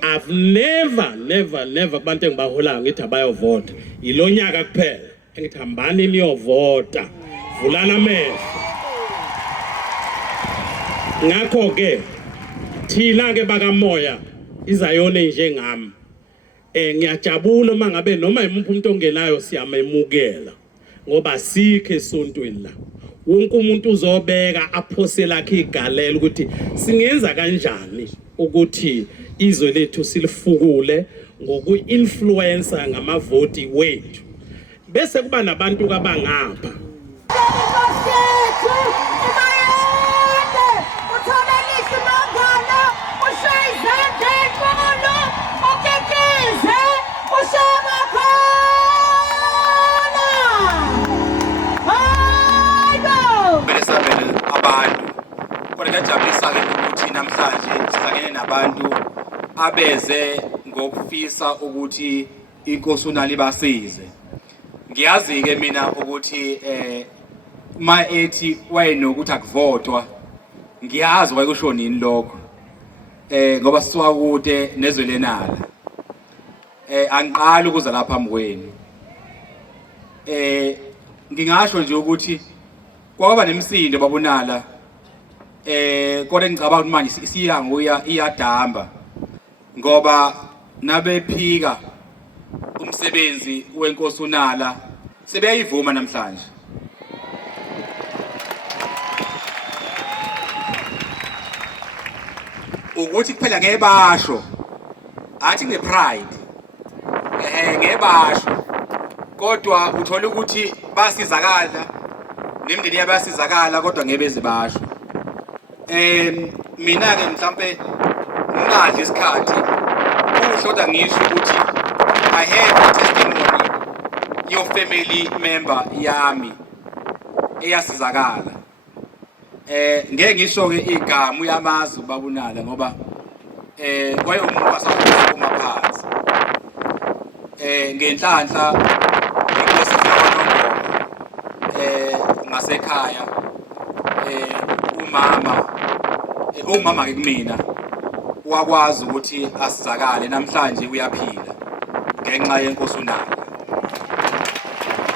I've never kubantu engibahola ngithi abayovota ilonyaka kuphela engithi hambani niyovota vulana amehlo ngakho ke thina ke bakamoya izayone njengami ngiyajabula mangabe noma imuphi umuntu ongenayo siyamemukela ngoba sikhe esontweni la wonke umuntu uzobeka aphosela lakhe igalelo ukuthi singenza kanjani ukuthi izwe lethu silifukule ngokuinfluencer ngamavoti wethu bese kuba nabantu kabangapha ngiyajabulisa ke ukuthi namhlanje sihlangene nabantu abeze ngokufisa ukuthi inkosonala ibasize. Ngiyazi ke mina ukuthi ma ethi wayenokuthi akuvotwa ngiyazi wayekusho nini lokho ngoba sisuka kude nezwe lenala angiqala ukuza lapha phambi kwenu ngingasho nje ukuthi kwaba nemisindo babonala kodwa ngicabanga ukuthi manje isiya ngoya iyadamba ngoba nabephika umsebenzi wenkosonala sebeyayivuma namhlanje ukuthi kuphela ngebasho athi ngepride ngebasho kodwa uthola ukuthi basizakala nemndeni yabasizakala kodwa ngebeze basho mina ke mhlambe ngingadli isikhathi ushoda ngisho ukuthi I have a testimony your family member yami eyasizakala ngeke ngisho ke igama uyamazi ubabunala ngoba kwaye umuntu wasafuna phansi ngenhlanhla inkosifana ngasekhaya umama ke kumina wakwazi ukuthi asizakale namhlanje uyaphila ngenxa yenkosonala